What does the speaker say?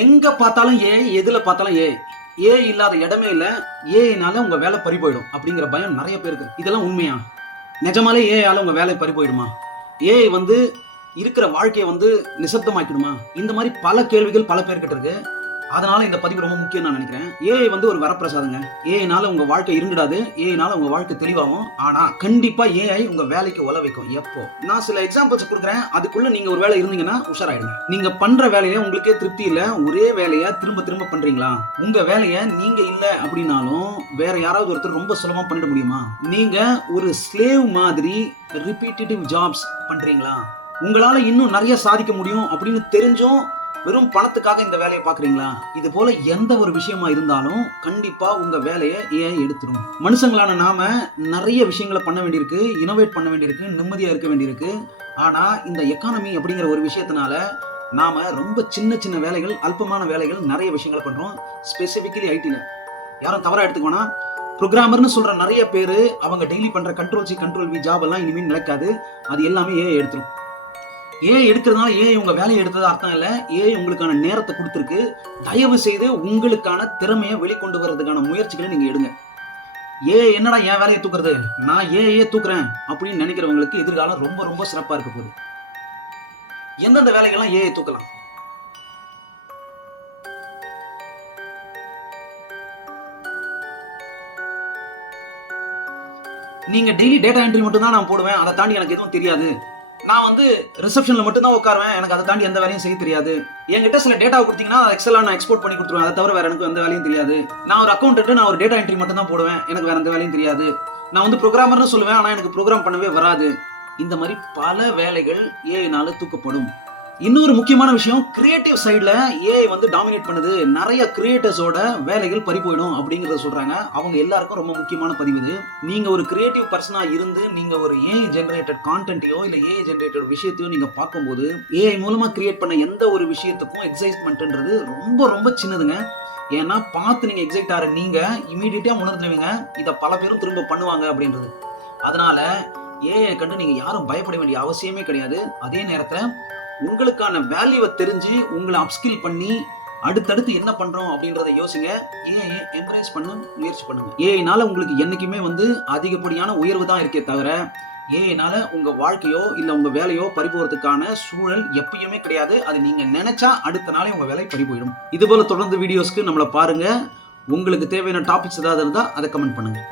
எங்க பார்த்தாலும் எதுல பார்த்தாலும் ஏ இல்லாத இடமே இல்ல. ஏனால உங்க வேலை பறி போயிடும் அப்படிங்கிற பயம் நிறைய பேருக்கு. இதெல்லாம் உண்மையா? நிஜமாலே ஏயால உங்க வேலை பறி போயிடுமா? ஏஐ இருக்கிற வாழ்க்கையை நிசப்தமாக்கிடுமா? இந்த மாதிரி பல கேள்விகள் பல பேர்கிட்ட இருக்கு. அதனால இந்த பதிவு ரொம்ப முக்கியம் நான் நினைக்கிறேன். ஏஐ ஒரு வரப்பிரசாதங்க. ஏஐனால உங்க வாழ்க்கை இருந்துடாது. ஏஐனால உங்க வாழ்க்கை தெளிவாகும். ஆனா கண்டிப்பா ஏஐ உங்க வேலைக்கு உல வைக்கும். எப்போ? நான் சில எக்ஸாம்பிள்ஸ் கொடுக்குறேன். அதுக்குள்ள நீங்க ஒரு வேலை இருந்தீங்கன்னா உஷாராயிடுங்க. நீங்க பண்ற வேலையை உங்களுக்கே திருப்தி இல்ல, ஒரே வேலையை திரும்ப திரும்ப பண்றீங்களா? உங்க வேலையை நீங்க இல்ல அப்படின்னாலும் வேற யாராவது ஒருத்தர் ரொம்ப சுலபமா பண்ணிட முடியுமா? நீங்க ஒரு ஸ்லேவ் மாதிரி ரிப்பீட்டேட்டிவ் ஜாப்ஸ் பண்றீங்களா? உங்களால இன்னும் நிறைய சாதிக்க முடியும் அப்படின்னு தெரிஞ்சும் வெறும் பணத்துக்காக இந்த வேலையை பாக்குறீங்களா? இது போல எந்த ஒரு விஷயமா இருந்தாலும் கண்டிப்பா உங்க வேலையை ஏஐ எடுத்துரும். மனுஷங்களான நாம நிறைய விஷயங்களை பண்ண வேண்டியிருக்கு, இனோவேட் பண்ண வேண்டியிருக்கு, நிம்மதியா இருக்க வேண்டியிருக்கு. ஆனா இந்த எக்கானமி அப்படிங்கிற ஒரு விஷயத்தினால நாம ரொம்ப சின்ன சின்ன வேலைகள், அல்பமான வேலைகள், நிறைய விஷயங்களை பண்றோம். ஸ்பெசிபிக்கலி ஐடில யாரும் தவறா எடுத்துக்கோனா, ப்ரோக்ராமர்னு சொல்ற நிறைய பேரு அவங்க டெய்லி பண்ற control C control V job எல்லாம் இனிமேல் நிலைக்காது. அது எல்லாமே ஏஐ எடுத்துரும். ஏஐ எடுக்கிறதுனால ஏஐ உங்க வேலையை எடுத்தது அர்த்தம் இல்லை. ஏஐ உங்களுக்கான நேரத்தை கொடுத்துருக்கு. தயவு செய்து உங்களுக்கான திறமையை வெளிக்கொண்டு வர்றதுக்கான முயற்சிகளை நீங்க எடுங்க. ஏஐ என்னடா என் வேலையை தூக்குறது, நான் ஏஐயே தூக்குறேன் அப்படின்னு நினைக்கிறவங்களுக்கு எதிர்காலம் ரொம்ப ரொம்ப சிறப்பா இருக்க போகுது. எந்தெந்த வேலைகள்லாம் ஏஐ தூக்கலாம்? நீங்க டெய்லி டேட்டா என்ட்ரி மட்டும் தான் நான் போடுவேன், அதை தாண்டி எனக்கு எதுவும் தெரியாது, நான் ரிசப்ஷன்ல மட்டும் தான் உட்காருவேன், எனக்கு அதை தாண்டி எந்த வேலையும் செய்ய தெரியாது, என்கிட்ட சில டேட்டா கொடுத்தீங்கன்னா எக்ஸலா நான் எக்ஸ்போர்ட் பண்ணி கொடுத்துருவேன், அதை தவிர வேற எனக்கு எந்த வேலையும் தெரியாது, நான் ஒரு அக்கௌண்டன்ட், நான் ஒரு டேட்டா என்ட்ரி மட்டும் தான் போடுவேன், எனக்கு வேற எந்த வேலையும் தெரியாது, நான் ப்ரோக்ராமர்னு சொல்லுவேன், ஆனா எனக்கு ப்ரோக்ராம் பண்ணவே வராது. இந்த மாதிரி பல வேலைகள் ஏஐனால தூக்கப்படும். இன்னொரு முக்கியமான விஷயம், கிரியேட்டிவ் சைடுல ஏஐ டாமினேட் பண்ணுது. நிறைய கிரியேட்டர்ஸோட வேலைகள் பறி போயிடும் அப்படிங்கறத சொல்றாங்க. அவங்க எல்லாருக்கும் ரொம்ப முக்கியமான பதிவு இது. நீங்க ஒரு கிரியேட்டிவ் பர்சனா இருந்து நீங்க ஒரு ஏஐ ஜெனரேட்டட் கான்டென்ட்டையோ இல்ல ஏஐ ஜெனரேட்டட் விஷயத்தையோ நீங்க பார்க்கும்போது ஏஐ மூலமா கிரியேட் பண்ண எந்த ஒரு விஷயத்துக்கும் எக்ஸைட்மெண்ட்ன்றது ரொம்ப ரொம்ப சின்னதுங்க. ஏன்னா பார்த்து நீங்க எக்ஸைட் ஆகிற நீங்க இமீடியட்டா உணர்ந்துருவீங்க இதை பல பேரும் திரும்ப பண்ணுவாங்க அப்படின்றது. அதனால ஏஐ கண்டு நீங்க யாரும் பயப்பட வேண்டிய அவசியமே கிடையாது. அதே நேரத்துல உங்களுக்கான வேல்யூவை தெரிஞ்சு உங்களை அப்ஸ்கில் பண்ணி அடுத்தடுத்து என்ன பண்றோம் அப்படின்றத யோசிங்க. ஏஐ எம்ப்ரேஸ் பண்ண முயற்சி பண்ணுங்க. ஏஐனால உங்களுக்கு என்னைக்குமே அதிகப்படியான உயர்வு தான் இருக்கே தவிர ஏஐனால உங்க வாழ்க்கையோ இல்ல உங்க வேலையோ பறிபோறதுக்கான சூழல் எப்பயுமே கிடையாது. அது நீங்க நினைச்சா அடுத்த நாளே உங்க வேலை பறி போயிடும். இது போல தொடர்ந்து வீடியோஸ்க்கு நம்மளை பாருங்க. உங்களுக்கு தேவையான டாபிக்ஸ் ஏதாவது இருந்தா அதை கமெண்ட் பண்ணுங்க.